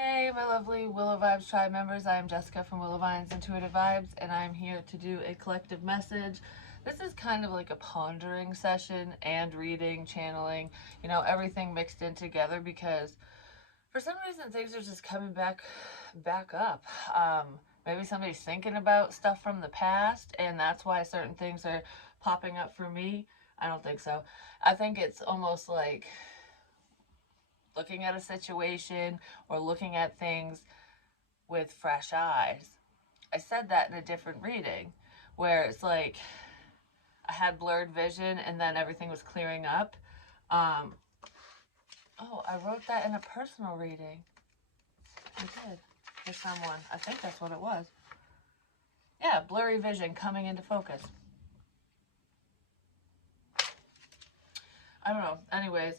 Hey, my lovely Willow Vibes tribe members. I am Jessica from Willow Vines Intuitive Vibes, and I'm here to do a collective message. This is kind of like a pondering session and reading, channeling, everything mixed in together because for some reason things are just coming back up. Maybe somebody's thinking about stuff from the past, and that's why certain things are popping up for me. I don't think so. I think it's almost like looking at a situation or looking at things with fresh eyes. I said that in a different reading where it's like I had blurred vision and then everything was clearing up. Um, oh, I wrote that in a personal reading. I did for someone. I think that's what it was. Yeah, blurry vision coming into focus. I don't know. Anyways,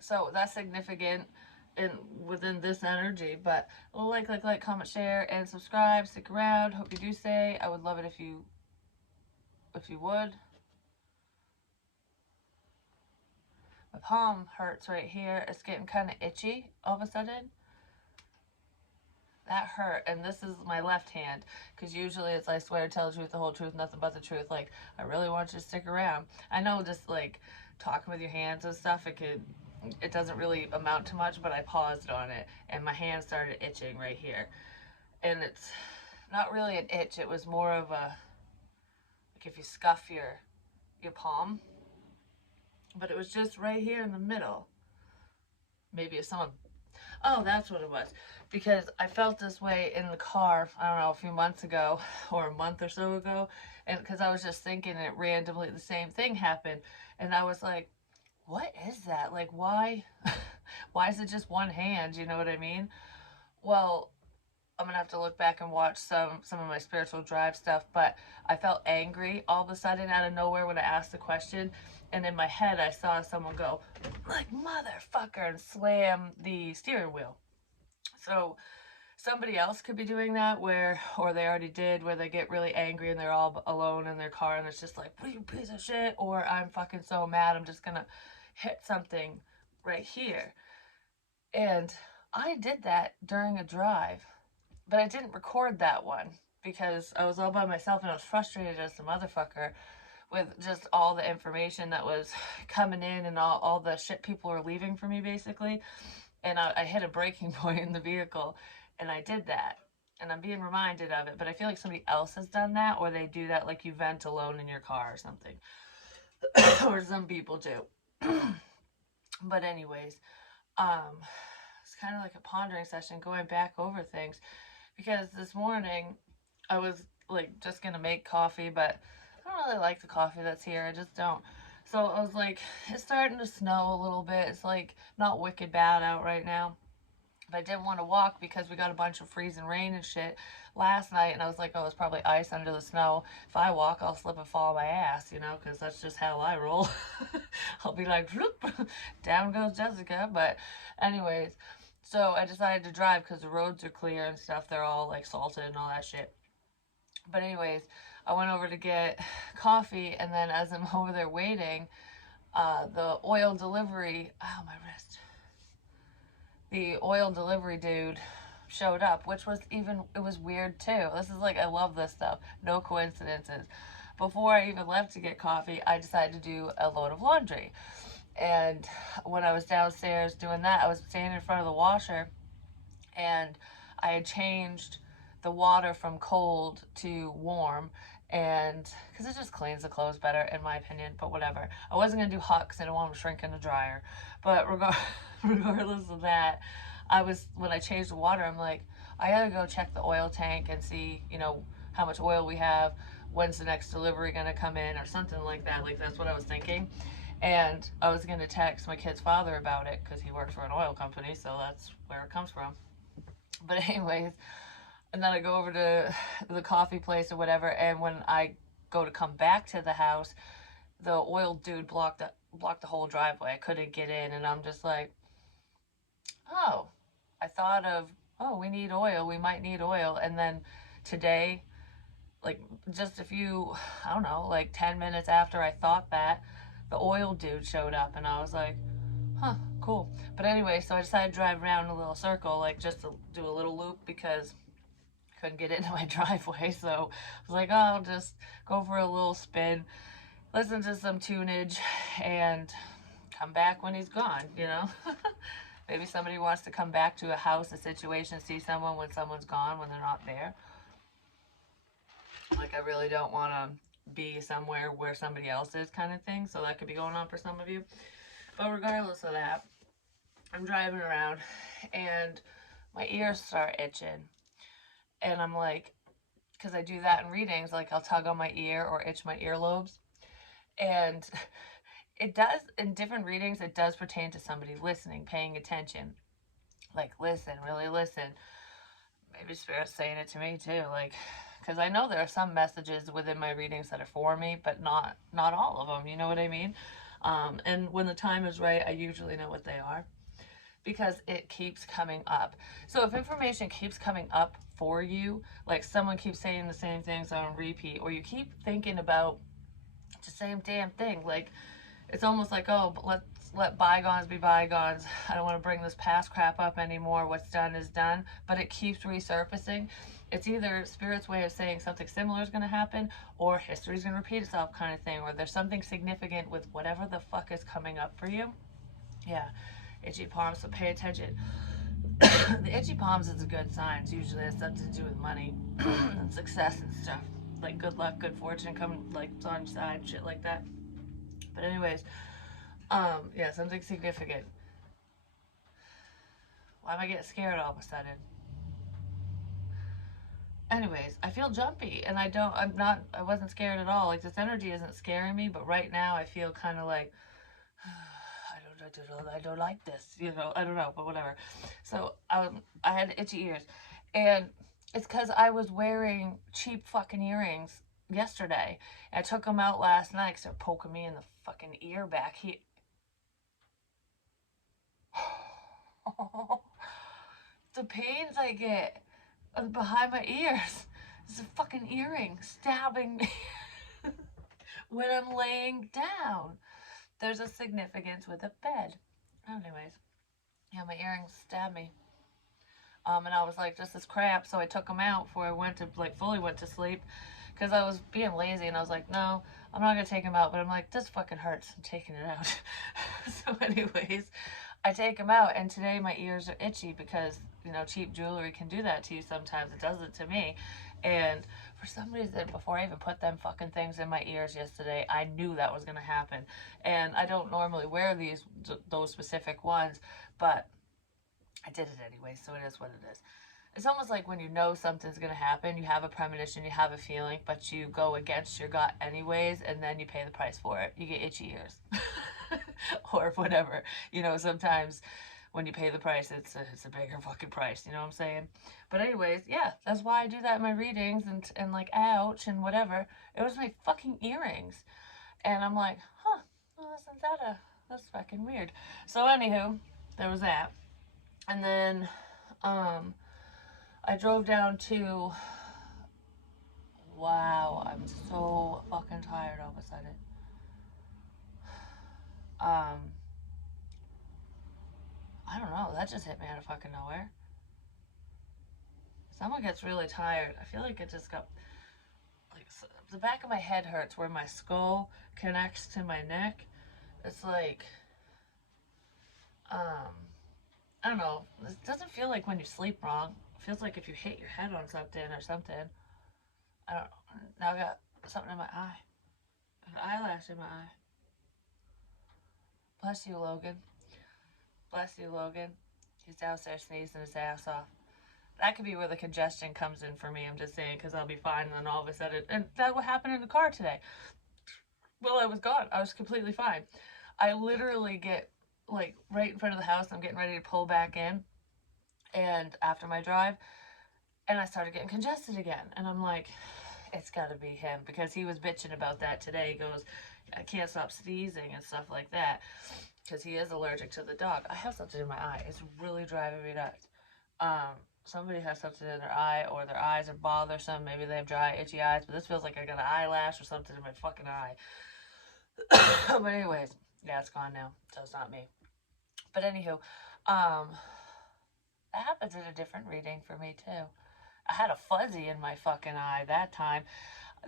so that's significant in within this energy. But like, comment, share, and subscribe. Stick around. Hope you do stay. I would love it if you would. My palm hurts right here. It's getting kind of itchy all of a sudden. That hurt, and this is my left hand, because usually it's I swear, tell the truth, the whole truth, nothing but the truth. Like, I really want you to stick around. I know just like talking with your hands and stuff, it doesn't really amount to much, but I paused on it and my hand started itching right here. And it's not really an itch, it was more of a, like if you scuff your palm, but it was just right here in the middle. Maybe if someone, oh, that's what it was. Because I felt this way in the car, I don't know, a few months ago or a month or so ago. And because I was just thinking it randomly, the same thing happened. And I was like, what is that? Like, why? Why is it just one hand? You know what I mean? Well, I'm gonna have to look back and watch some of my spiritual drive stuff, but I felt angry all of a sudden out of nowhere when I asked the question, and in my head I saw someone go like motherfucker and slam the steering wheel. So somebody else could be doing that or they already did, where they get really angry and they're all alone in their car and it's just like, what, you piece of shit, or I'm fucking so mad I'm just gonna hit something right here. And I did that during a drive, but I didn't record that one because I was all by myself and I was frustrated as a motherfucker with just all the information that was coming in and all the shit people were leaving for me basically. And I hit a breaking point in the vehicle and I did that. And I'm being reminded of it, but I feel like somebody else has done that, or they do that like you vent alone in your car or something. Or some people do. But anyways, it's kind of like a pondering session going back over things because this morning I was like just gonna make coffee, but I don't really like the coffee that's here. I just don't. So I was like, it's starting to snow a little bit. It's like not wicked bad out right now. But I didn't want to walk because we got a bunch of freezing rain and shit last night. And I was like, oh, there's probably ice under the snow. If I walk, I'll slip and fall on my ass, because that's just how I roll. I'll be like, down goes Jessica. But, anyways, so I decided to drive because the roads are clear and stuff. They're all like salted and all that shit. But, anyways, I went over to get coffee. And then as I'm over there waiting, the oil delivery, oh, my wrist. The oil delivery dude showed up, which was it was weird too. This is like, I love this stuff. No coincidences. Before I even left to get coffee, I decided to do a load of laundry. And when I was downstairs doing that, I was standing in front of the washer and I had changed the water from cold to warm, and because it just cleans the clothes better in my opinion, but whatever. I wasn't going to do hot because I don't want them to shrink in the dryer, but regardless of that, when I changed the water, I'm like, I gotta go check the oil tank and see how much oil we have, when's the next delivery gonna come in or something like that. Like, that's what I was thinking. And I was gonna text my kid's father about it because he works for an oil company, so that's where it comes from. But anyways, and then I go over to the coffee place or whatever, and when I go to come back to the house, the oil dude blocked the whole driveway. I couldn't get in, and I'm just like, oh, I thought of, oh, we need oil, we might need oil. And then today, like just a few, I don't know, like 10 minutes after I thought that, the oil dude showed up, and I was like, huh, cool. But anyway, so I decided to drive around in a little circle, like just to do a little loop because I couldn't get into my driveway. So I was like, oh, I'll just go for a little spin, listen to some tunage, and come back when he's gone, you know? Maybe somebody wants to come back to a house, a situation, see someone when someone's gone, when they're not there. Like, I really don't want to be somewhere where somebody else is, kind of thing. So that could be going on for some of you. But regardless of that, I'm driving around and my ears start itching. And I'm like, because I do that in readings, like I'll tug on my ear or itch my earlobes. And it does, in different readings, it does pertain to somebody listening, paying attention. Like, listen, really listen. Maybe Spirit's saying it to me too. Like, because I know there are some messages within my readings that are for me, but not all of them. You know what I mean? And when the time is right, I usually know what they are because it keeps coming up. So if information keeps coming up for you, like someone keeps saying the same things on repeat, or you keep thinking about the same damn thing, like it's almost like, oh, let's let bygones be bygones. I don't want to bring this past crap up anymore. What's done is done. But it keeps resurfacing. It's either Spirit's way of saying something similar is going to happen, or history's going to repeat itself, kind of thing, or there's something significant with whatever the fuck is coming up for you. Yeah, itchy palms, so pay attention. The itchy palms is a good sign. It's usually has something to do with money and success and stuff. Like good luck, good fortune coming, like it's on your side, shit like that. But anyways, yeah, something significant. Why am I getting scared all of a sudden? Anyways, I feel jumpy and I wasn't scared at all. Like this energy isn't scaring me, but right now I feel kind of like, I don't like this, you know, I don't know, but whatever. So I had itchy ears and it's because I was wearing cheap fucking earrings yesterday. I took them out last night because they're poking me in the fucking ear back here. The pains I get behind my ears. It's a fucking earring stabbing me when I'm laying down. There's a significance with a bed. Anyways, yeah, my earrings stabbed me. And I was like, this is crap. So I took them out before I went to, like, fully went to sleep. Because I was being lazy and I was like, no, I'm not going to take them out. But I'm like, this fucking hurts. I'm taking it out. So, anyways, I take them out. And today my ears are itchy because, you know, cheap jewelry can do that to you sometimes. It does it to me. And for some reason, before I even put them fucking things in my ears yesterday, I knew that was going to happen. And I don't normally wear those specific ones, but I did it anyway, so it is what it is. It's almost like when you know something's going to happen, you have a premonition, you have a feeling, but you go against your gut anyways, and then you pay the price for it. You get itchy ears. Or whatever. You know, sometimes when you pay the price, it's a bigger fucking price, you know what I'm saying? But anyways, yeah, that's why I do that in my readings and like, ouch, and whatever. It was my fucking earrings. And I'm like, huh, well, that's fucking weird. So anywho, there was that. And then I drove down to, wow, I'm so fucking tired all of a sudden. Um, I don't know, that just hit me out of fucking nowhere. Someone gets really tired. I feel like it just got, like, the back of my head hurts where my skull connects to my neck. It's like, um, I don't know. It doesn't feel like when you sleep wrong. It feels like if you hit your head on something or something. I don't know. Now I got something in my eye. An eyelash in my eye. Bless you, Logan. Bless you, Logan. He's downstairs sneezing his ass off. That could be where the congestion comes in for me. I'm just saying, because I'll be fine, and then all of a sudden, and that what happened in the car today. Well, I was gone. I was completely fine. I literally get like right in front of the house. I'm getting ready to pull back in, and after my drive, and I started getting congested again. And I'm like, it's got to be him because he was bitching about that today. He goes, I can't stop sneezing and stuff like that because he is allergic to the dog. I have something in my eye. It's really driving me nuts. Somebody has something in their eye or their eyes are bothersome. Maybe they have dry, itchy eyes, but this feels like I got an eyelash or something in my fucking eye. But anyways, yeah, it's gone now, so it's not me. But anywho, um, that happens in a different reading for me too. I had a fuzzy in my fucking eye that time.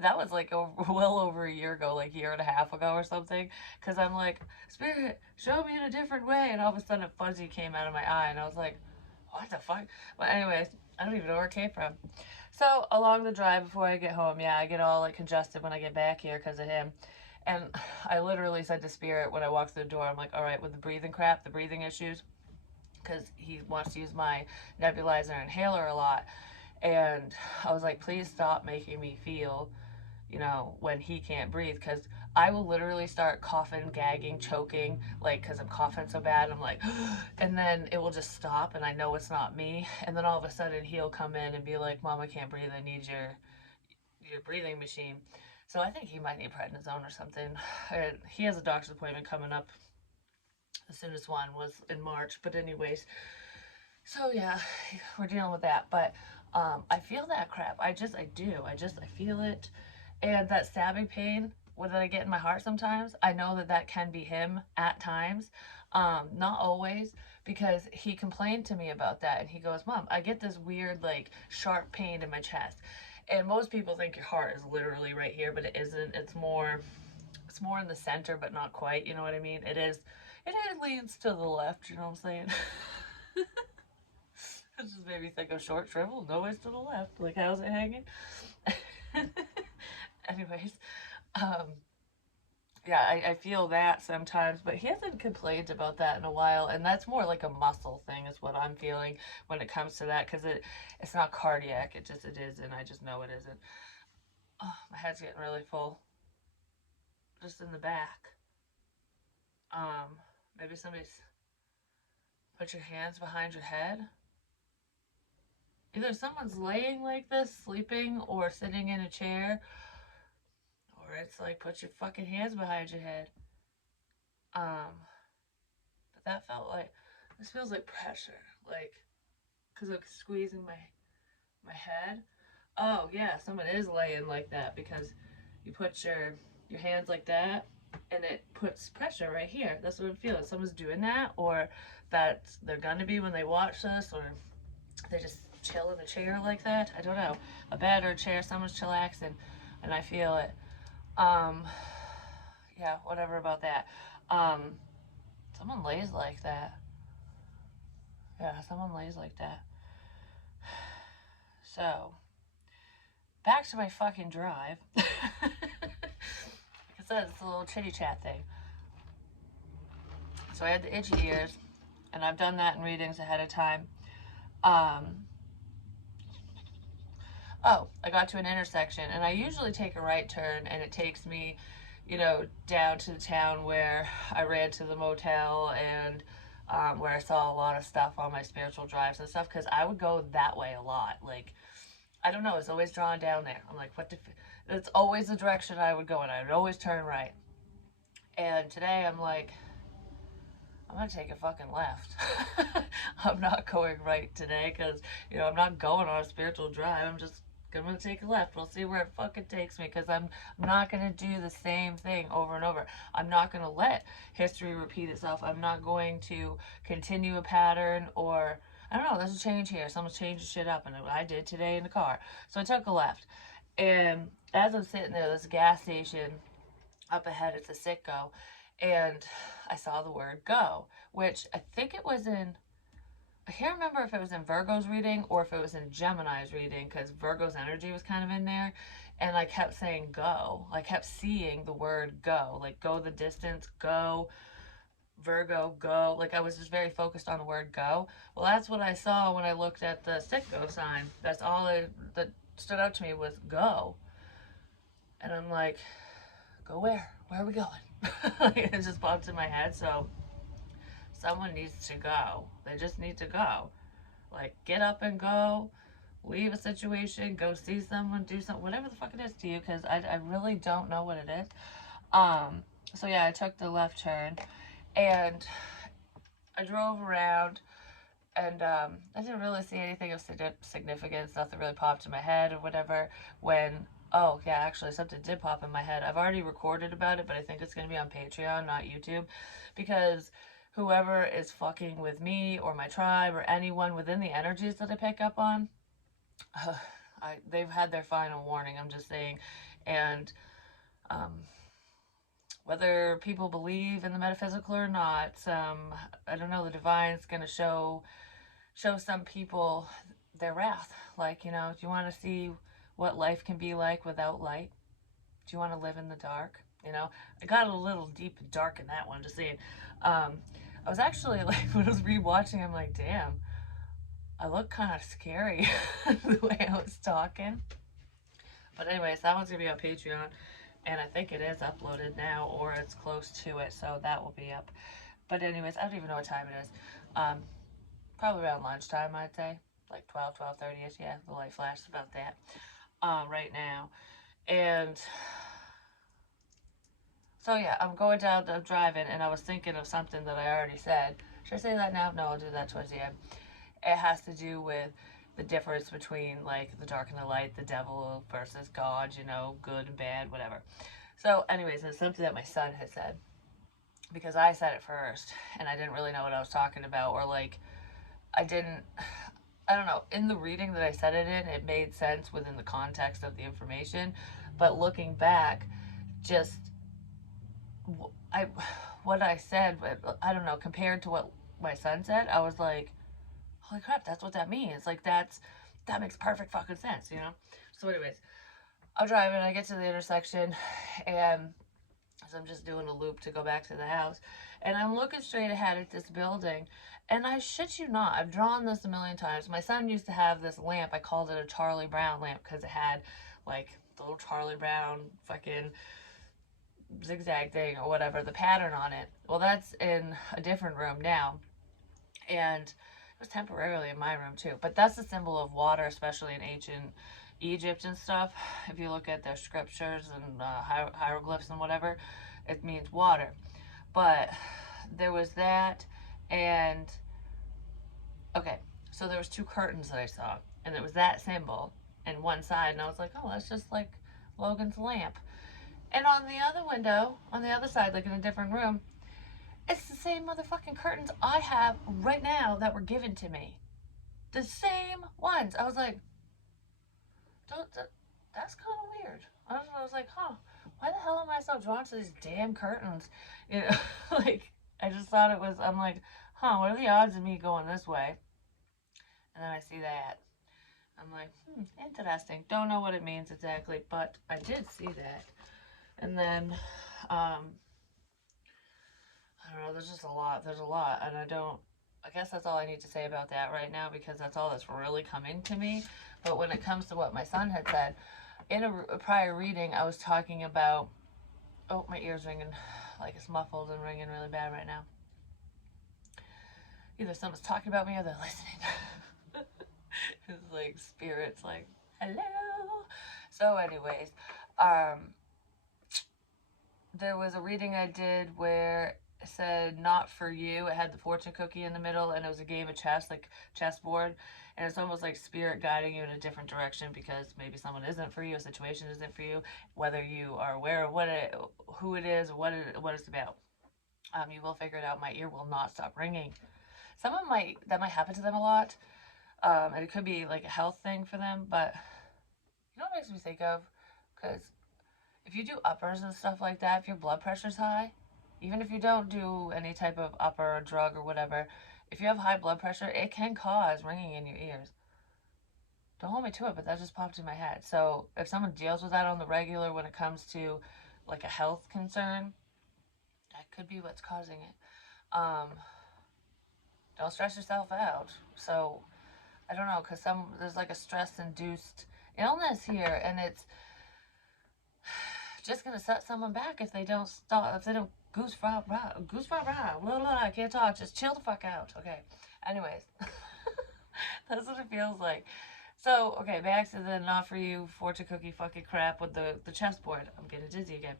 That was like well over a year ago, like a year and a half ago or something. Because I'm like, Spirit, show me in a different way. And all of a sudden a fuzzy came out of my eye. And I was like, what the fuck? But anyways, I don't even know where it came from. So along the drive before I get home, yeah, I get all like congested when I get back here because of him. And I literally said to Spirit when I walked through the door, I'm like, all right, with the breathing crap, the breathing issues, because he wants to use my nebulizer inhaler a lot. And I was like, please stop making me feel, when he can't breathe, because I will literally start coughing, gagging, choking, like, because I'm coughing so bad. I'm like, and then it will just stop, and I know it's not me. And then all of a sudden, he'll come in and be like, Mom, I can't breathe. I need your breathing machine. So I think he might need prednisone or something. He has a doctor's appointment coming up. The soonest one was in March. But anyways, so yeah, we're dealing with that. But I feel that crap. I do. I feel it. And that stabbing pain that I get in my heart sometimes, I know that that can be him at times. Not always, because he complained to me about that. And he goes, Mom, I get this weird, like, sharp pain in my chest. And most people think your heart is literally right here, but it isn't. It's more in the center, but not quite. You know what I mean? It leans to the left. You know what I'm saying? It just made me think of short shrivel, no ways to the left. Like, how's it hanging? Anyways, um, yeah, I feel that sometimes, but he hasn't complained about that in a while, and that's more like a muscle thing, is what I'm feeling when it comes to that, because it's not cardiac, it is, and I just know it isn't. Oh, my head's getting really full, just in the back. Maybe somebody's put your hands behind your head. Either someone's laying like this, sleeping, or sitting in a chair, or it's like put your fucking hands behind your head. But that felt like, this feels like pressure, like, because I'm squeezing my head. Oh yeah, someone is laying like that, because you put your hands like that, and it puts pressure right here. That's what I'm feeling. Someone's doing that, or that they're gonna be when they watch this, or they just chill in a chair like that. I don't know. A bed or a chair, someone's chillaxing, and I feel it. Um, yeah, whatever about that. Um, someone lays like that. Yeah, someone lays like that. So, back to my fucking drive. Like I said, it's a little chitty chat thing. So I had the itchy ears, and I've done that in readings ahead of time. Um, I got to an intersection, and I usually take a right turn, and it takes me, down to the town where I ran to the motel, and where I saw a lot of stuff on my spiritual drives and stuff, because I would go that way a lot. Like, I don't know, it's always drawn down there. I'm like, it's always the direction I would go, and I would always turn right. And today I'm like, I'm gonna take a fucking left. I'm not going right today, because I'm not going on a spiritual drive. I'm just gonna take a left. We'll see where it fucking takes me, because I'm not gonna do the same thing over and over. I'm not gonna let history repeat itself. I'm not going to continue a pattern, or I don't know, there's a change here. Someone's changing shit up, and I did today in the car. So I took a left. And as I'm sitting there, this gas station up ahead, it's a Sitco, and I saw the word go, which I think it was in, I can't remember if it was in Virgo's reading or if it was in Gemini's reading, because Virgo's energy was kind of in there. And I kept saying go. I kept seeing the word go, like go the distance, go, Virgo, go. Like, I was just very focused on the word go. Well, that's what I saw when I looked at the Sitco sign. That's all that stood out to me was go. And I'm like, go where? Where are we going? It just popped in my head. So someone needs to go. They just need to go. Like, get up and go. Leave a situation. Go see someone. Do something. Whatever the fuck it is to you. Because I really don't know what it is. So yeah, I took the left turn. And I drove around. And I didn't really see anything of significance. Nothing really popped in my head or whatever. Oh, yeah, actually, something did pop in my head. I've already recorded about it, but I think it's going to be on Patreon, not YouTube. Because whoever is fucking with me or my tribe or anyone within the energies that I pick up on, they've had their final warning. I'm just saying, and um, whether people believe in the metaphysical or not, I don't know. The divine's gonna show some people their wrath. Like, you know, do you want to see what life can be like without light? Do you want to live in the dark? You know, I got a little deep and dark in that one. Just saying. I was actually like, when I was rewatching, I'm like, damn, I look kind of scary the way I was talking. But anyways, that one's gonna be on Patreon, and I think it is uploaded now, or it's close to it, so that will be up. But anyways, I don't even know what time it is. Probably around lunchtime, I'd say, like 12, 12:30ish. Yeah, the light flashed about that. Right now, and so yeah, I'm going down, I'm driving, and I was thinking of something that I already said. Should I say that now? No, I'll do that towards the end. It has to do with the difference between like the dark and the light, the devil versus God, you know, good and bad, whatever. So, anyways, it's something that my son had said because I said it first and I didn't really know what I was talking about, or like I didn't, I don't know, in the reading that I said it in, it made sense within the context of the information. But looking back, just I what I said, I don't know, compared to what my son said, I was like, holy crap, that's what that means. Like that makes perfect fucking sense, you know? So anyways, I'm driving, I get to the intersection, and as I'm just doing a loop to go back to the house, and I'm looking straight ahead at this building, and I shit you not, I've drawn this a million times. My son used to have this lamp, I called it a Charlie Brown lamp because it had like the little Charlie Brown fucking zigzag thing or whatever, the pattern on it. Well, that's in a different room now, and it was temporarily in my room too. But that's a symbol of water, especially in ancient Egypt and stuff. If you look at their scriptures and hieroglyphs and whatever, it means water. But there was that, and okay, so there was two curtains that I saw, and it was that symbol and one side, and I was like, oh, that's just like Logan's lamp. And on the other window, on the other side, like in a different room, it's the same motherfucking curtains I have right now that were given to me. The same ones. I was like, that's kind of weird. I was like, huh, why the hell am I so drawn to these damn curtains? You know, like, I just thought it was, I'm like, huh, what are the odds of me going this way? And then I see that. I'm like, interesting. Don't know what it means exactly, but I did see that. And then, I don't know, there's just a lot. There's a lot. And I guess that's all I need to say about that right now because that's all that's really coming to me. But when it comes to what my son had said, in a prior reading, I was talking about, oh, my ear's ringing like it's muffled and ringing really bad right now. Either someone's talking about me or they're listening. It's like spirits, like, hello. So, anyways, there was a reading I did where it said not for you. It had the fortune cookie in the middle, and it was a game of chess, like chessboard, and it's almost like spirit guiding you in a different direction because maybe someone isn't for you, a situation isn't for you, whether you are aware of who it is, what it's about. You will figure it out. My ear will not stop ringing. Someone that might happen to them a lot, and it could be like a health thing for them. But you know what it makes me think of? Because if you do uppers and stuff like that, if your blood pressure's high, even if you don't do any type of upper or drug or whatever, if you have high blood pressure, it can cause ringing in your ears. Don't hold me to it, but that just popped in my head. So if someone deals with that on the regular when it comes to like a health concern, that could be what's causing it. Don't stress yourself out. So I don't know, because there's like a stress-induced illness here, and it's just gonna set someone back if they don't stop, if they don't goose rah, blah, blah, I can't talk, just chill the fuck out. Okay, anyways, that's what it feels like. So, okay, back to the not for you fortune cookie fucking crap with the chessboard. I'm getting dizzy again.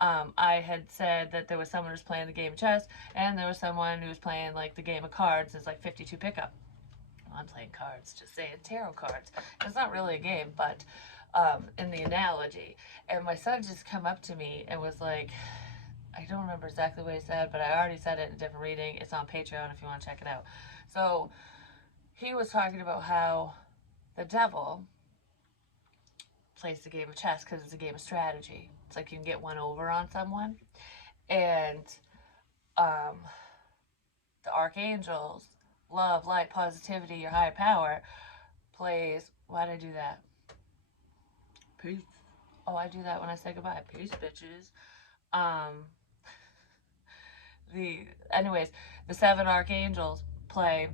I had said that there was someone who was playing the game of chess, and there was someone who was playing like the game of cards. It's like 52 pickup. Well, I'm playing cards, just saying tarot cards. It's not really a game, but in the analogy. And my son just come up to me and was like, I don't remember exactly what he said, but I already said it in a different reading. It's on Patreon if you want to check it out. So he was talking about how the devil plays the game of chess because it's a game of strategy. It's like you can get one over on someone. And um, the archangels, love, light, positivity, your higher power, plays. Why did I do that? Peace. Oh, I do that when I say goodbye. Peace, bitches. Um, anyways, the seven archangels play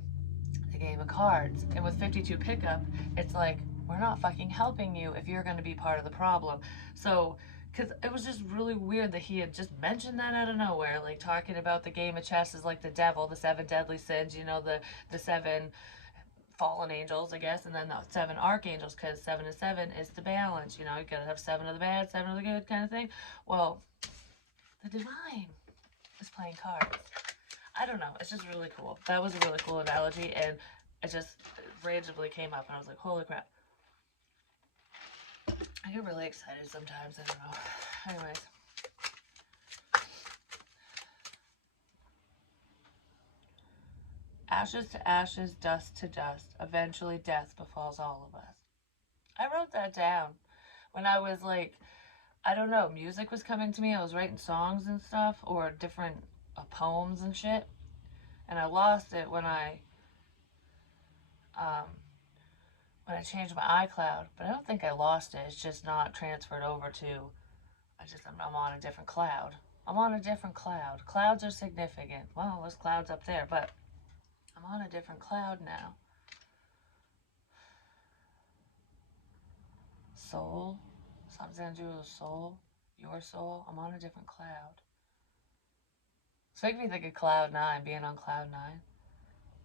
the game of cards, and with 52 pickup, it's like we're not fucking helping you if you're going to be part of the problem. So, because it was just really weird that he had just mentioned that out of nowhere, like talking about the game of chess is like the devil, the seven deadly sins, the seven fallen angels, I guess, and then the seven archangels, because 7 and 7 is the balance. You gotta have 7 of the bad, 7 of the good, kind of thing. Well, the divine is playing cards. I don't know. It's just really cool. That was a really cool analogy, and it just randomly came up, and I was like, holy crap. I get really excited sometimes. I don't know. Anyways. Ashes to ashes, dust to dust. Eventually death befalls all of us. I wrote that down when I was like, I don't know, music was coming to me. I was writing songs and stuff, or different poems and shit. And I lost it um, when I changed my iCloud. But I don't think I lost it. It's just not transferred over to. I'm on a different cloud. I'm on a different cloud. Clouds are significant. Well, there's clouds up there, but I'm on a different cloud now. Soul, something to do with soul, your soul. I'm on a different cloud. So making me think of cloud nine, being on cloud nine.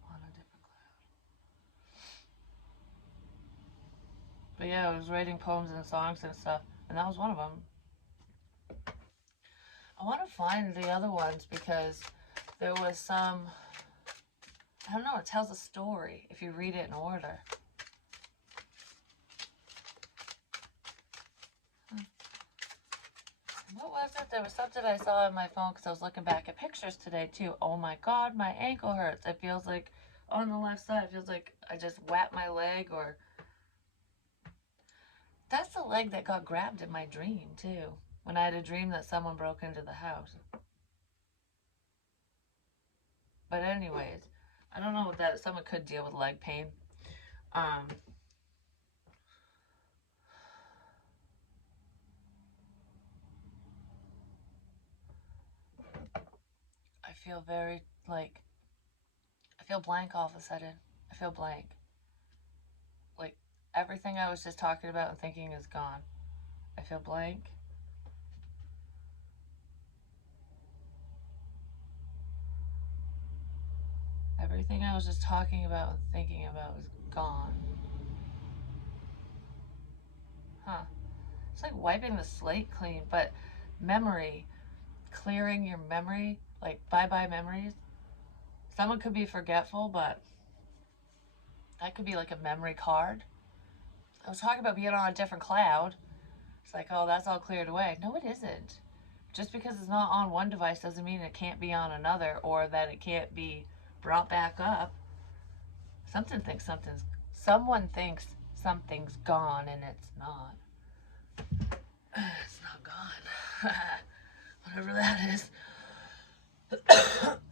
On a different cloud. But yeah, I was writing poems and songs and stuff, and that was one of them. I want to find the other ones because there was some. I don't know. It tells a story if you read it in order. What was it? There was something I saw on my phone because I was looking back at pictures today too. Oh my god, my ankle hurts. It feels like on the left side, it feels like I just whacked my leg, or that's the leg that got grabbed in my dream too. When I had a dream that someone broke into the house. But anyways, I don't know that someone could deal with leg pain. Um, I feel very like I feel blank all of a sudden. I feel blank. Like everything I was just talking about and thinking is gone. I feel blank. Everything I was just talking about and thinking about is gone. Huh. It's like wiping the slate clean, but memory, clearing your memory, like bye bye memories. Someone could be forgetful, but that could be like a memory card. I was talking about being on a different cloud. It's like, oh, that's all cleared away. No, it isn't. Just because it's not on one device doesn't mean it can't be on another, or that it can't be brought back up. Someone thinks something's gone and it's not. It's not gone. Whatever that is.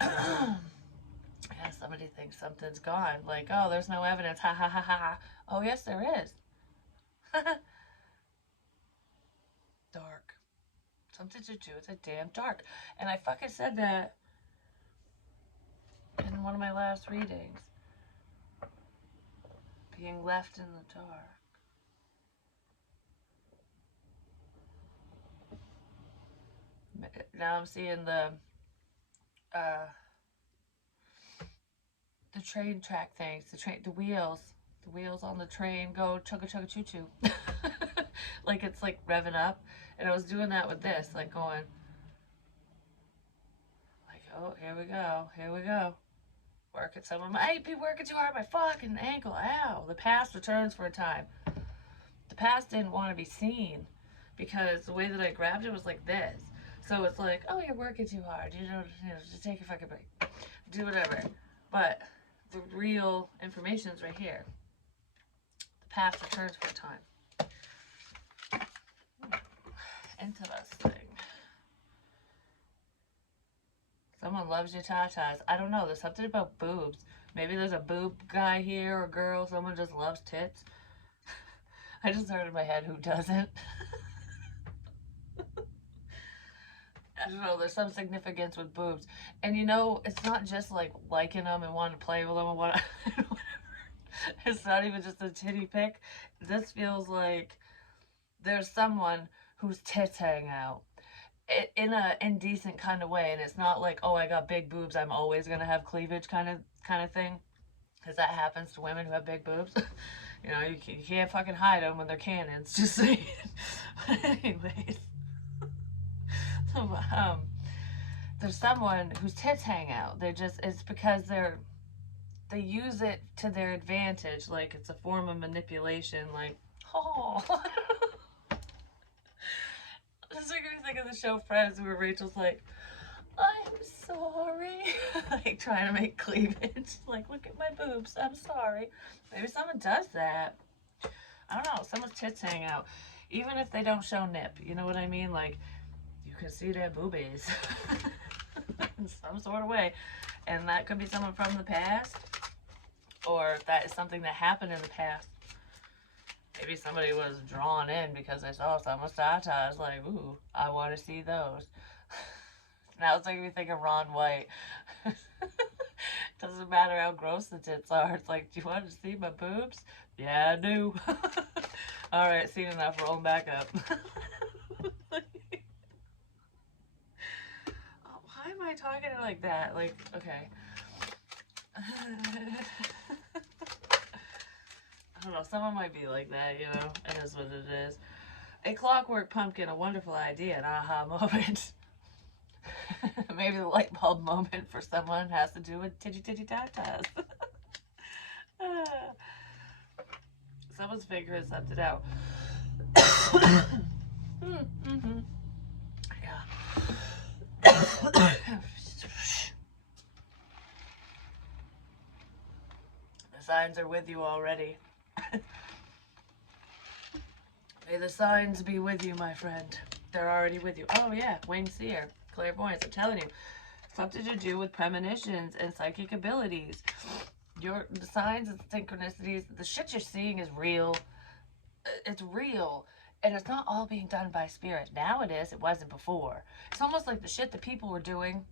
Yeah, somebody thinks something's gone. Like, oh, there's no evidence. Ha ha ha ha ha. Oh, yes, there is. Dark. Something to do with it damn dark. And I fucking said that in one of my last readings. Being left in the dark. Now I'm seeing the train track things, the wheels on the train go chugga chugga choo choo. Like it's like revving up, and I was doing that with this, like going, like, oh, here we go, working some of my, I be working too hard, my fucking ankle, ow. The past returns for a time. The past didn't want to be seen because the way that I grabbed it was like this. So it's like, oh, you're working too hard. Just take a fucking break. Do whatever. But the real information's right here. The past returns for a time. Interesting. Someone loves your tatas. I don't know. There's something about boobs. Maybe there's a boob guy here or girl. Someone just loves tits. I just heard in my head, who doesn't? I don't know. There's some significance with boobs. And you know, it's not just like liking them and wanting to play with them and whatever. It's not even just a titty pic. This feels like there's someone whose tits hang out in a indecent kind of way, and it's not like, oh, I got big boobs, I'm always gonna have cleavage kind of thing, because that happens to women who have big boobs. You know, you can't fucking hide them when they're cannons. Just saying. But anyways, um, there's someone whose tits hang out. It's because they use it to their advantage, like it's a form of manipulation. Like, oh. This makes me think of the show Friends, where Rachel's like, I'm sorry. Like trying to make cleavage. Like, look at my boobs. I'm sorry. Maybe someone does that. I don't know. Someone's tits hang out. Even if they don't show nip. You know what I mean? Like, you can see their boobies. In some sort of way. And that could be someone from the past. Or that is something that happened in the past. Maybe somebody was drawn in because they saw someone's tatas. Like, ooh, I want to see those. Now it's making me think of Ron White. Doesn't matter how gross the tits are. It's like, do you want to see my boobs? Yeah, I do. All right, seen enough. Rolling back up. Oh, why am I talking like that? Like, okay. I don't know. Someone might be like that, you know. It is what it is. A clockwork pumpkin, a wonderful idea, an aha moment. Maybe the light bulb moment for someone has to do with titty tatas. Someone's figuring something out. Mm-hmm. Yeah. The signs are with you already. May the signs be with you, my friend. They're already with you. Oh yeah, winged seer, clairvoyance. I'm telling you, something to do with premonitions and psychic abilities. The signs and synchronicities, the shit you're seeing is real. It's real. And it's not all being done by spirit. Now it is. It wasn't before. It's almost like the shit that people were doing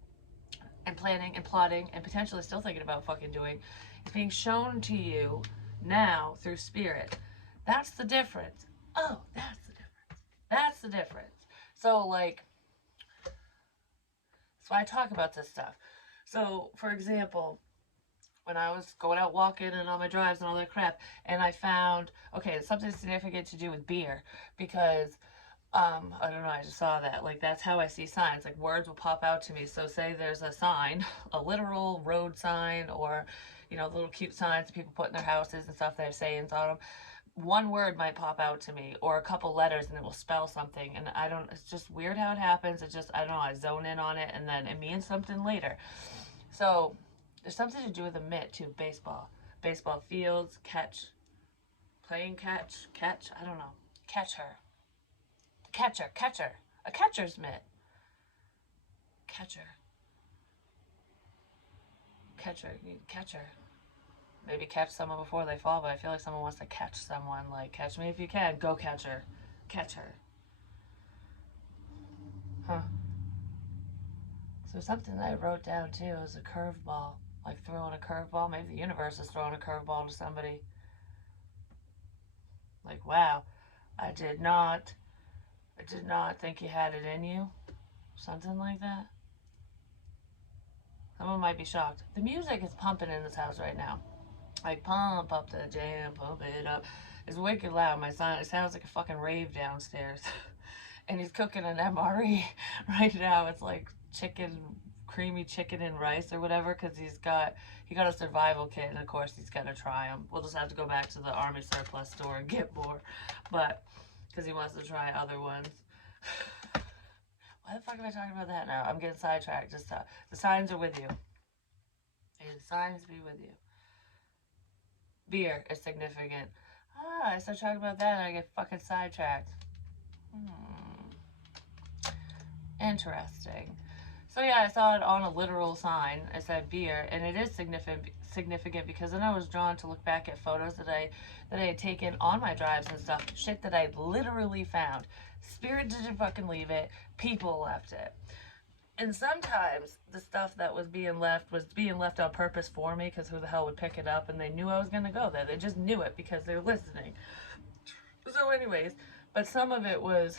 and planning and plotting and potentially still thinking about fucking doing is being shown to you now through spirit. That's the difference. Oh, that's the difference. That's the difference. So, like, that's why I talk about this stuff. So, for example, when I was going out walking and on my drives and all that crap, and I found, okay, something significant to do with beer, because I don't know, I just saw that. Like, that's how I see signs. Like, words will pop out to me. So say there's a sign, a literal road sign, or, you know, little cute signs that people put in their houses and stuff that have sayings on them. One word might pop out to me, or a couple letters, and it will spell something. And I don't, it's just weird how it happens. It just, I don't know, I zone in on it, and then it means something later. So there's something to do with a mitt too. Baseball fields, catch, playing catch, I don't know. Catch her. Catcher. A catcher's mitt. Catcher. Maybe catch someone before they fall, but I feel like someone wants to catch someone. Like, catch me if you can. Go catch her. Catch her. Huh. So something that I wrote down too is a curveball. Like throwing a curveball. Maybe the universe is throwing a curveball to somebody. Like, wow, I did not think you had it in you. Something like that. Someone might be shocked. The music is pumping in this house right now. Like, pump up the jam, pump it up. It's wicked loud. My son, it sounds like a fucking rave downstairs. And he's cooking an MRE right now. It's like creamy chicken and rice or whatever, because he got a survival kit, and of course he's gonna try them. We'll just have to go back to the army surplus store and get more, but because he wants to try other ones. Why the fuck am I talking about that now? I'm getting sidetracked. Just the signs are with you. May the signs be with you. Beer is significant. I start talking about that and I get fucking sidetracked. Interesting. So yeah, I saw it on a literal sign. It said beer, and it is significant because then I was drawn to look back at photos that I had taken on my drives and stuff. Shit that I literally found. Spirit didn't fucking leave it. People left it. And sometimes the stuff that was being left on purpose for me, because who the hell would pick it up? And they knew I was gonna go there. They just knew it because they're listening. So, anyways, but some of it was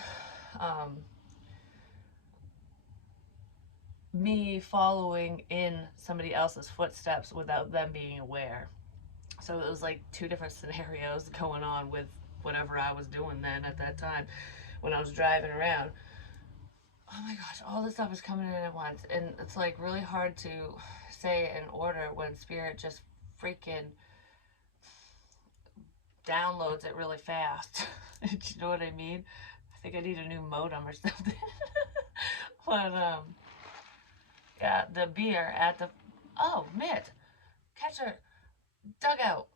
me following in somebody else's footsteps without them being aware. So it was like two different scenarios going on with whatever I was doing then at that time when I was driving around. Oh my gosh, all this stuff is coming in at once. And it's like really hard to say in order when Spirit just freaking downloads it really fast. Do you know what I mean? I think I need a new modem or something. But yeah, the beer at the mitt, catcher, dugout,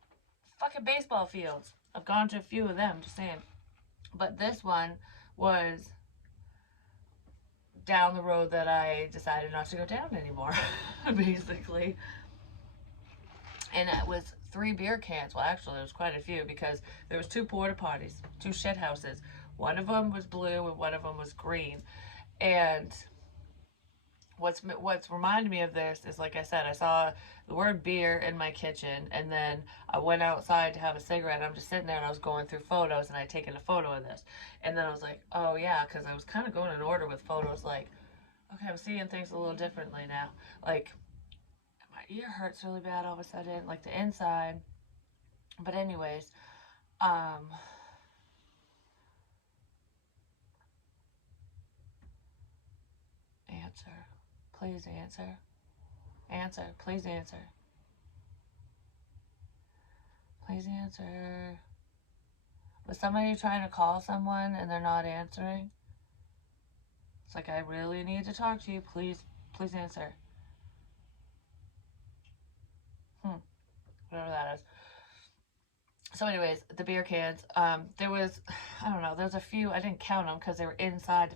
fucking baseball fields. I've gone to a few of them, just saying. But this one was down the road that I decided not to go down anymore, basically. And it was 3 beer cans. Well, actually, there was quite a few because there was 2 porta potties, 2 shit houses. One of them was blue and one of them was green. And what's reminded me of this is, like I said, I saw the word beer in my kitchen, and then I went outside to have a cigarette. And I'm just sitting there, and I was going through photos, and I'd taken a photo of this, and then I was like, oh yeah, because I was kind of going in order with photos. Like, okay, I'm seeing things a little differently now. Like, my ear hurts really bad all of a sudden, like the inside. But anyways, answer. Please answer. Answer. Please answer. Please answer. Was somebody trying to call someone and they're not answering? It's like, I really need to talk to you. Please, please answer. Whatever that is. So anyways, the beer cans, there was, I don't know, there's a few, I didn't count them because they were inside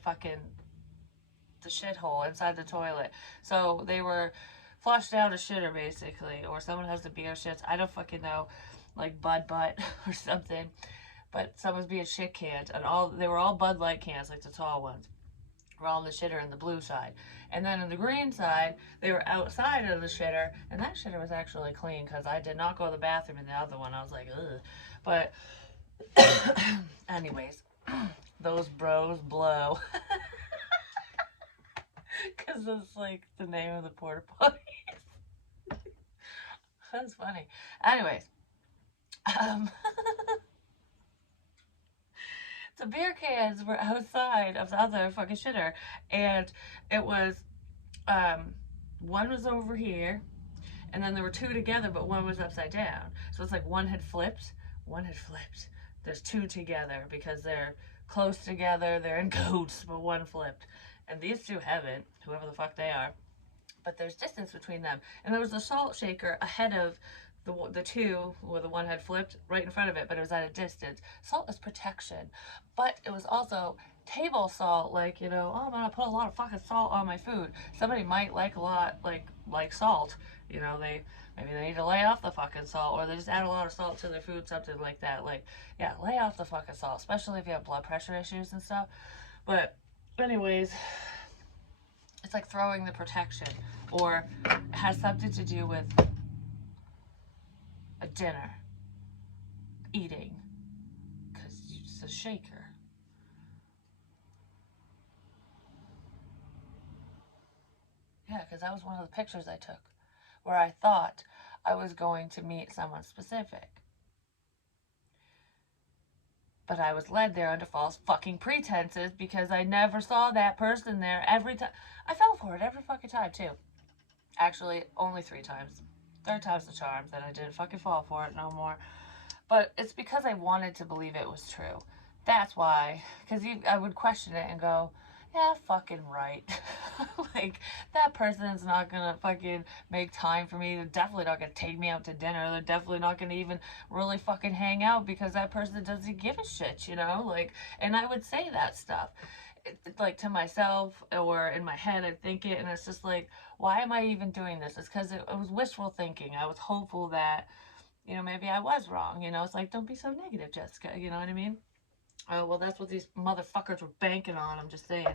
the shithole, inside the toilet. So they were flushed down a shitter, basically, or someone has the beer shits, I don't fucking know, like Bud Butt or something. But someone's being shit cans, and they were all Bud Light cans, like the tall ones. Were all in the shitter in the blue side. And then in the green side, they were outside of the shitter, and that shitter was actually clean because I did not go to the bathroom in the other one. I was like, ugh. But, anyways, those bros blow. Because it's like the name of the porta potty. That's funny. Anyways, the beer cans were outside of the other fucking shitter, and it was, one was over here, and then there were 2 together, but one was upside down. So it's like one had flipped. There's 2 together because they're close together, they're in coats, but one flipped. And these 2 haven't, whoever the fuck they are. But there's distance between them. And there was a salt shaker ahead of the 2 where the one had flipped right in front of it, but it was at a distance. Salt is protection, but it was also table salt. Like, you know, oh, I'm gonna put a lot of fucking salt on my food. Somebody might like a lot, like salt. You know, maybe they need to lay off the fucking salt, or they just add a lot of salt to their food, something like that. Like, yeah, lay off the fucking salt, especially if you have blood pressure issues and stuff. But anyways, it's like throwing the protection, or it has something to do with a dinner, eating, because it's a shaker. Yeah, because that was one of the pictures I took where I thought I was going to meet someone specific. But I was led there under false fucking pretenses because I never saw that person there every time. I fell for it every fucking time, too. Actually, only 3 times. 3rd time's the charm that I didn't fucking fall for it no more. But it's because I wanted to believe it was true. That's why. Because I would question it and go, Yeah, fucking right. Like, that person's not gonna fucking make time for me. They're definitely not gonna take me out to dinner. They're definitely not gonna even really fucking hang out because that person doesn't give a shit, you know? Like, and I would say that stuff. Like to myself or in my head, I'd think it, and it's just like, why am I even doing this? It's because it was wishful thinking. I was hopeful that, maybe I was wrong. It's like, don't be so negative, Jessica. You know what I mean? Oh, well, that's what these motherfuckers were banking on. I'm just saying.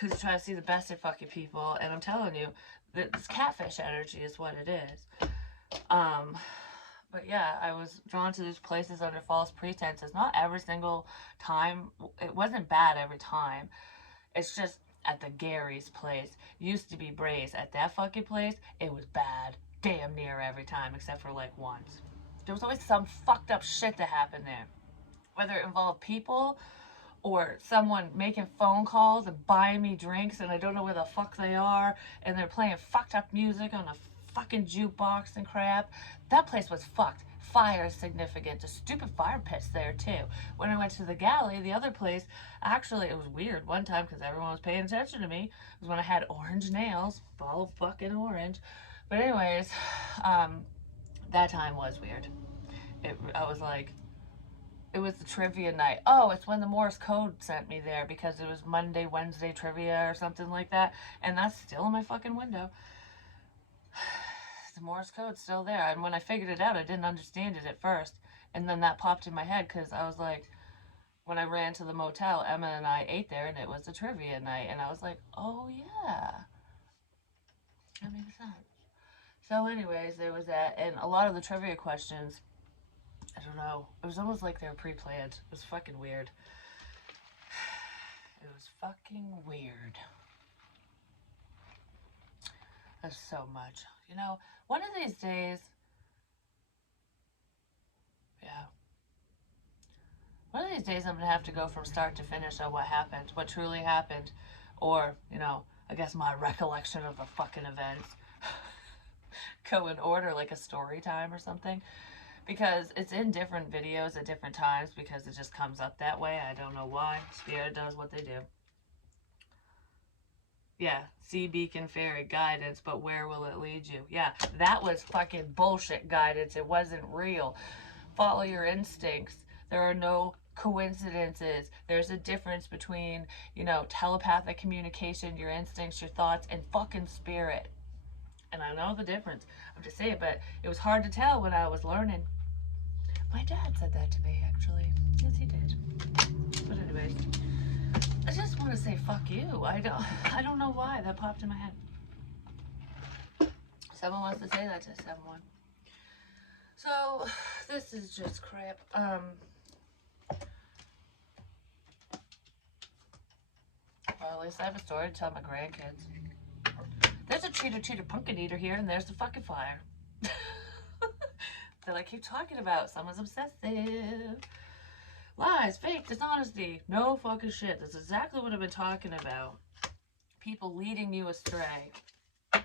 Who's trying to see the best in fucking people. And I'm telling you, this catfish energy is what it is. Um, but yeah, I was drawn to these places under false pretenses. Not every single time. It wasn't bad every time. It's just at the Gary's place. Used to be Bray's. At that fucking place, it was bad. Damn near every time, except for like once. There was always some fucked up shit that happened there. Whether it involved people or someone making phone calls and buying me drinks and I don't know where the fuck they are and they're playing fucked up music on a fucking jukebox and crap. That place was fucked. Fire is significant. The stupid fire pits there too. When I went to the galley, the other place, actually it was weird one time because everyone was paying attention to me. It was when I had orange nails, all fucking orange. But anyways, that time was weird. I was like, it was the trivia night. Oh, it's when the Morse code sent me there because it was Monday, Wednesday trivia or something like that. And that's still in my fucking window. The Morse code's still there. And when I figured it out, I didn't understand it at first. And then that popped in my head because I was like, when I ran to the motel, Emma and I ate there and it was a trivia night. And I was like, oh yeah, that makes sense. So, anyways, there was that. And a lot of the trivia questions, I don't know, it was almost like they were pre planned. It was fucking weird. It was fucking weird. There's so much. One of these days, yeah, one of these days I'm going to have to go from start to finish on what happened, what truly happened, or, I guess my recollection of the fucking events. Go in order like a story time or something. Because it's in different videos at different times because it just comes up that way. I don't know why. Spirit does what they do. Yeah, sea beacon fairy guidance, but where will it lead you? Yeah, that was fucking bullshit guidance. It wasn't real. Follow your instincts. There are no coincidences. There's a difference between, telepathic communication, your instincts, your thoughts, and fucking spirit. And I know the difference. I'm just saying, but it was hard to tell when I was learning. My dad said that to me, actually. Yes, he did. But anyways, I just want to say fuck you. I don't know why that popped in my head. Someone wants to say that to someone. So this is just crap. Well, at least I have a story to tell my grandkids. There's a cheater pumpkin eater here, and there's the fucking fire. That I keep talking about. Someone's obsessive. Lies, fake, dishonesty. No fucking shit. That's exactly what I've been talking about. People leading you astray. I'm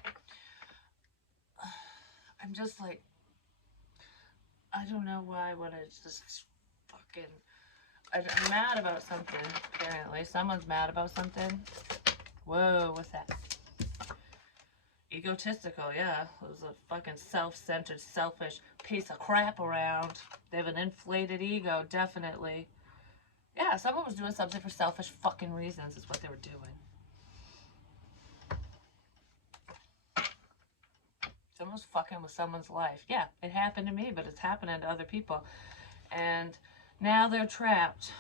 just like, I don't know why when it's just fucking... I'm mad about something, apparently. Someone's mad about something. Whoa, what's that? Egotistical, yeah. There's a fucking self-centered, selfish piece of crap around. They have an inflated ego, definitely. Yeah, someone was doing something for selfish fucking reasons is what they were doing. Someone was fucking with someone's life. Yeah, it happened to me, but it's happening to other people. And now they're trapped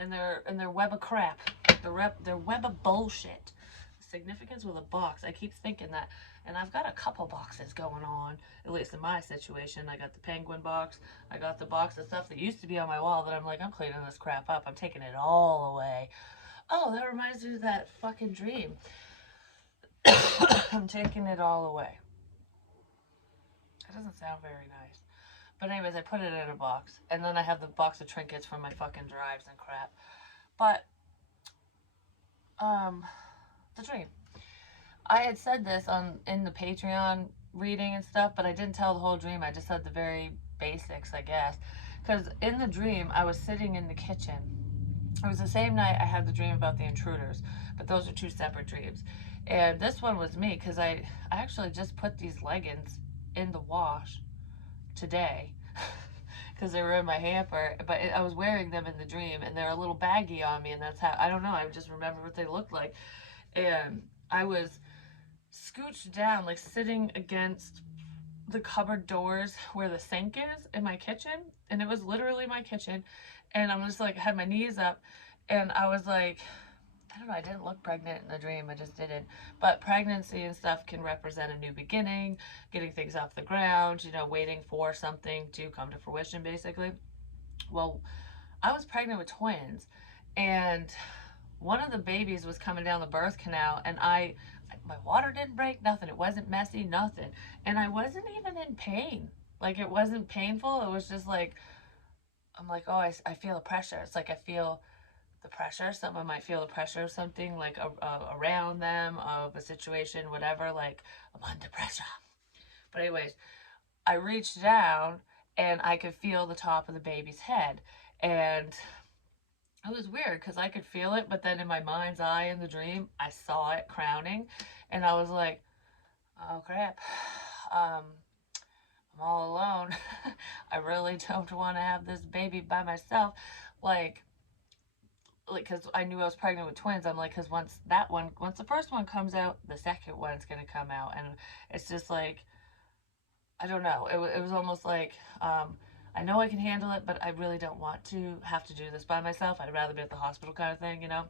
in their web of crap. Their web of bullshit. Significance with a box. I keep thinking that, and I've got a couple boxes going on, at least in my situation. I got the penguin box. I got the box of stuff that used to be on my wall that I'm like, I'm cleaning this crap up. I'm taking it all away. Oh, that reminds me of that fucking dream. I'm taking it all away. It doesn't sound very nice. But anyways, I put it in a box. And then I have the box of trinkets from my fucking drives and crap. But, the dream. I had said this in the Patreon reading and stuff, but I didn't tell the whole dream. I just said the very basics, I guess. Because in the dream, I was sitting in the kitchen. It was the same night I had the dream about the intruders, but those are two separate dreams. And this one was me because I actually just put these leggings in the wash today because they were in my hamper, but I was wearing them in the dream and they're a little baggy on me, and that's how, I don't know, I just remember what they looked like. And I was scooched down, like sitting against the cupboard doors where the sink is in my kitchen, and it was literally my kitchen, and I'm just like had my knees up, and I was like, I don't know, I didn't look pregnant in the dream, I just didn't. But pregnancy and stuff can represent a new beginning, getting things off the ground, you know, waiting for something to come to fruition, basically. Well, I was pregnant with twins, and one of the babies was coming down the birth canal, and my water didn't break, nothing. It wasn't messy, nothing. And I wasn't even in pain. Like, it wasn't painful. It was just like, I'm like, oh, I feel the pressure. It's like I feel the pressure. Someone might feel the pressure of something, like around them, of a situation, whatever. Like, I'm under pressure. But, anyways, I reached down and I could feel the top of the baby's head. And it was weird because I could feel it, but then in my mind's eye in the dream, I saw it crowning, and I was like, "Oh crap, um, I'm all alone. I really don't want to have this baby by myself." Like, because I knew I was pregnant with twins. I'm like, because once the first one comes out, the second one's gonna come out, and it's just like, I don't know. It was almost like, I know I can handle it, but I really don't want to have to do this by myself. I'd rather be at the hospital, kind of thing, you know?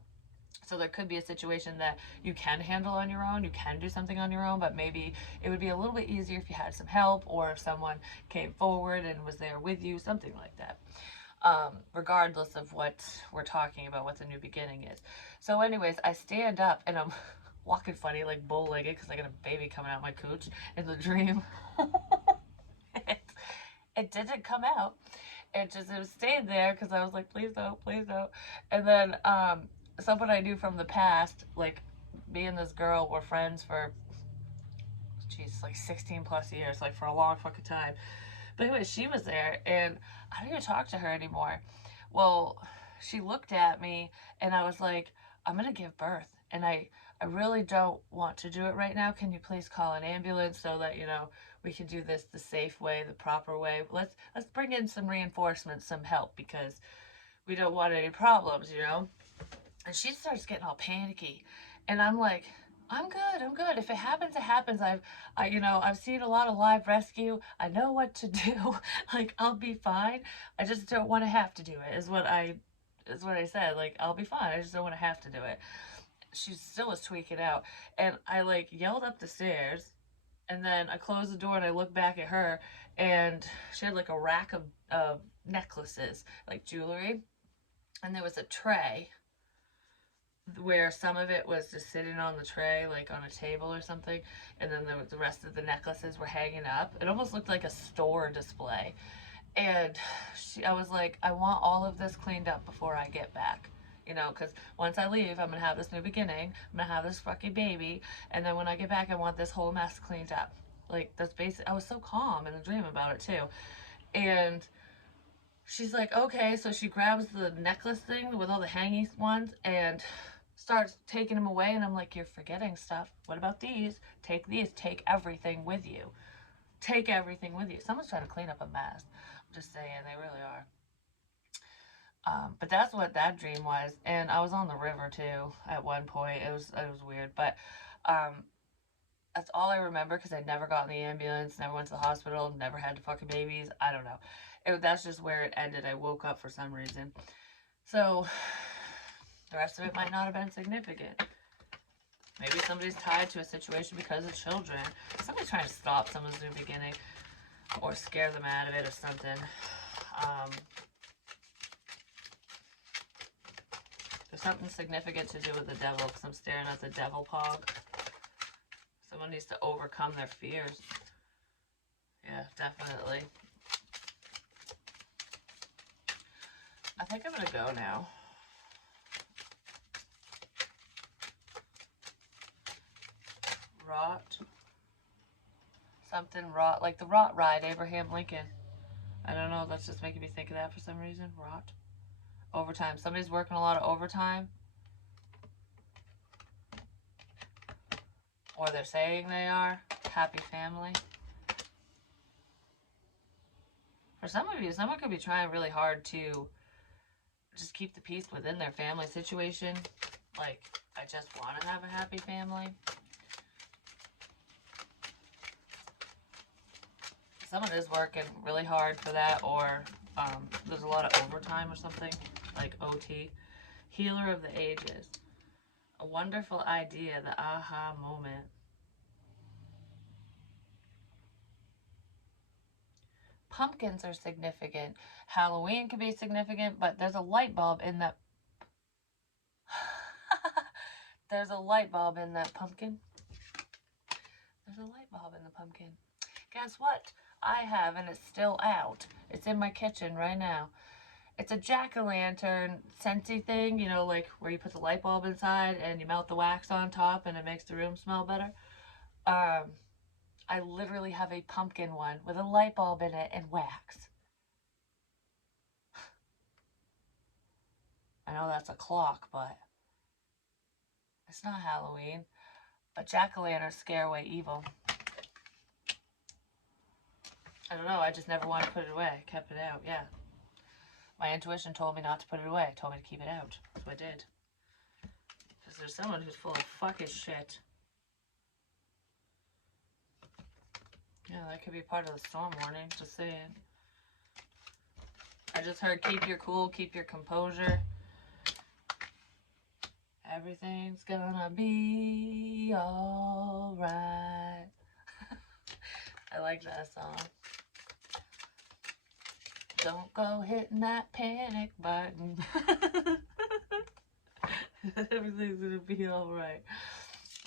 So there could be a situation that you can handle on your own, you can do something on your own, but maybe it would be a little bit easier if you had some help, or if someone came forward and was there with you, something like that. Regardless of what we're talking about, what the new beginning is. So, anyways, I stand up and I'm walking funny, like bow legged, because I got a baby coming out my cooch in the dream. it, it didn't come out. It was staying there because I was like, please don't, please don't. And then someone I knew from the past, like, me and this girl were friends for, geez, like 16 plus years, like for a long fucking time. But anyway, she was there, and I didn't even talk to her anymore. Well, she looked at me, and I was like, I'm gonna give birth, and I really don't want to do it right now. Can you please call an ambulance so that, you know, we can do this the safe way, the proper way? Let's bring in some reinforcements, some help, because we don't want any problems, you know? And she starts getting all panicky, and I'm like, I'm good, I'm good. If it happens, it happens. I've seen a lot of live rescue. I know what to do. Like, I'll be fine. I just don't want to have to do it, is what I said. Like, I'll be fine, I just don't want to have to do it. She still was tweaking out, and I like yelled up the stairs, and then I closed the door and I looked back at her, and she had like a rack of necklaces, like jewelry, and there was a tray where some of it was just sitting on the tray, like on a table or something, and then the rest of the necklaces were hanging up. It almost looked like a store display. And I was like, I want all of this cleaned up before I get back. You know, because once I leave, I'm gonna have this new beginning. I'm gonna have this fucking baby, and then when I get back, I want this whole mess cleaned up. Like, that's basic. I was so calm in the dream about it too, and she's like, okay. So she grabs the necklace thing with all the hanging ones and starts taking them away. And I'm like, you're forgetting stuff. What about these? Take these. Take everything with you. Take everything with you. Someone's trying to clean up a mess. I'm just saying, they really are. But that's what that dream was. And I was on the river too at one point. It was weird, but um, that's all I remember because I never got in the ambulance, never went to the hospital, never had to fucking babies. I don't know. That's just where it ended. I woke up for some reason. So the rest of it might not have been significant. Maybe somebody's tied to a situation because of children. Somebody's trying to stop someone's new beginning or scare them out of it or something. There's something significant to do with the devil because I'm staring at the devil pog. Someone needs to overcome their fears. Yeah, definitely. I think I'm gonna go now. Rot. Something rot, like the rot ride, Abraham Lincoln. I don't know, that's just making me think of that for some reason. Rot. Overtime. Somebody's working a lot of overtime. Or they're saying they are. Happy family. For some of you, someone could be trying really hard to just keep the peace within their family situation. Like, I just want to have a happy family. Someone is working really hard for that, or there's a lot of overtime or something, like OT. Healer of the ages. A wonderful idea, the aha moment. Pumpkins are significant. Halloween can be significant, but there's a light bulb in that. There's a light bulb in that pumpkin. There's a light bulb in the pumpkin. Guess what? I have, and it's still out. It's in my kitchen right now. It's a jack-o'-lantern scentsy thing, you know, like where you put the light bulb inside and you melt the wax on top and it makes the room smell better. I literally have a pumpkin one with a light bulb in it and wax. I know that's a clock, but it's not Halloween. But jack-o'-lanterns scare away evil. I don't know, I just never wanted to put it away. I kept it out, yeah. My intuition told me not to put it away. It told me to keep it out. So I did. Because there's someone who's full of fucking shit. Yeah, that could be part of the storm warning, just saying. I just heard keep your cool, keep your composure. Everything's gonna be alright. I like that song. Don't go hitting that panic button. Everything's gonna be alright.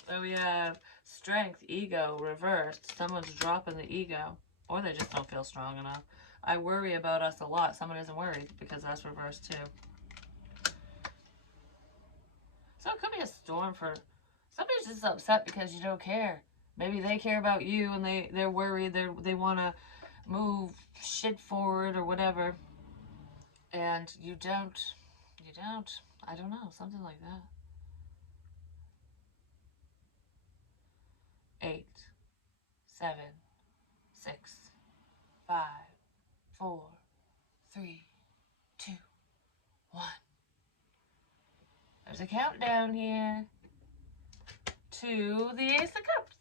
Then we have strength, ego, reversed. Someone's dropping the ego. Or they just don't feel strong enough. I worry about us a lot. Someone isn't worried because that's reversed too. So it could be a storm for... Somebody's just upset because you don't care. Maybe they care about you and they're worried. They want to move shit forward or whatever. And you don't. I don't know. Something like that. 8, 7, 6, 5, 4, 3, 2, 1. There's a countdown here to the Ace of Cups.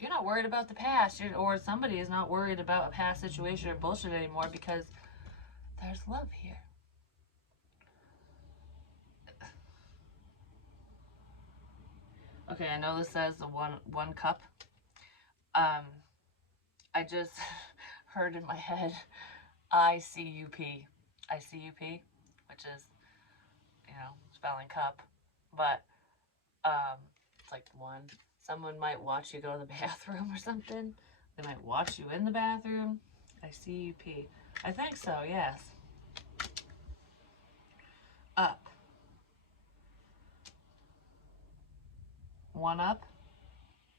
You're not worried about the past, or somebody is not worried about a past situation or bullshit anymore because there's love here. Okay, I know this says the one cup. I just heard in my head ICUP. ICUP, which is, you know, spelling cup. But it's like one. Someone might watch you go to the bathroom or something. They might watch you in the bathroom. ICUP. I think so, yes. Up. One up.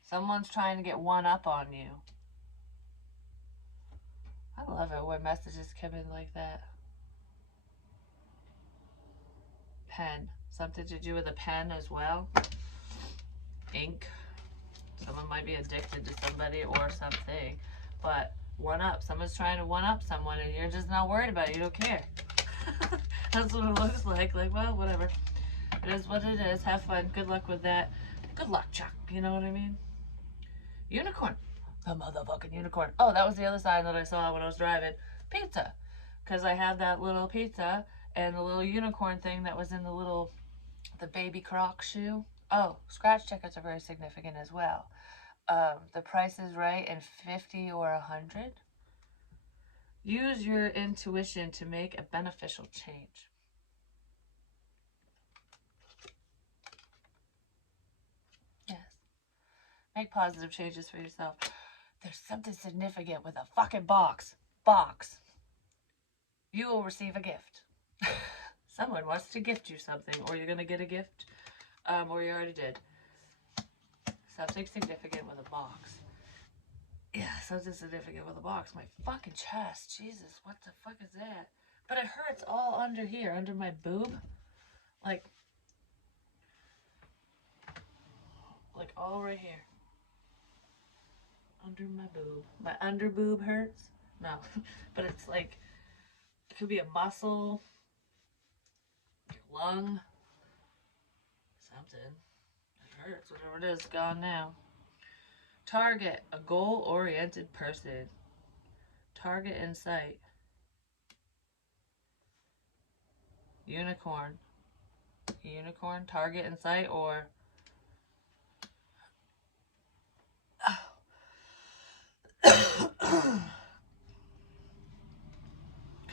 Someone's trying to get one up on you. I love it when messages come in like that. Pen. Something to do with a pen as well. Ink. Someone might be addicted to somebody or something. But one up. Someone's trying to one up someone and you're just not worried about it. You don't care. That's what it looks like. Like, well, whatever. It is what it is. Have fun. Good luck with that. Good luck, Chuck. You know what I mean? Unicorn. The motherfucking unicorn. Oh, that was the other sign that I saw when I was driving. Pizza. Because I had that little pizza and the little unicorn thing that was in the baby croc shoe. Oh, scratch tickets are very significant as well. The Price is Right and 50 or 100. Use your intuition to make a beneficial change. Yes. Make positive changes for yourself. There's something significant with a fucking box. Box. You will receive a gift. Someone wants to gift you something, or you're going to get a gift, or you already did. Something significant with a box. Yeah, something significant with a box. My fucking chest. Jesus, what the fuck is that? But it hurts all under here, under my boob. Like all right here. Under my boob. My under boob hurts. No, but it's like, it could be a muscle, your lung, something. It hurts, whatever it is, gone now. Target, a goal-oriented person. Target in sight. Unicorn. Unicorn, target in sight, or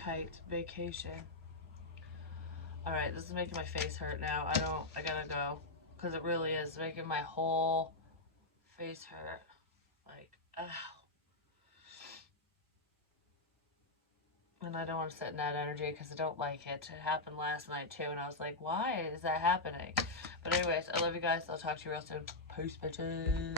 kite, vacation. Alright, this is making my face hurt now. I gotta go. Because it really is making my whole face hurt. Like, ow. And I don't want to sit in that energy because I don't like it. It happened last night too, and I was like, why is that happening? But anyways, I love you guys. I'll talk to you real soon. Peace, bitches.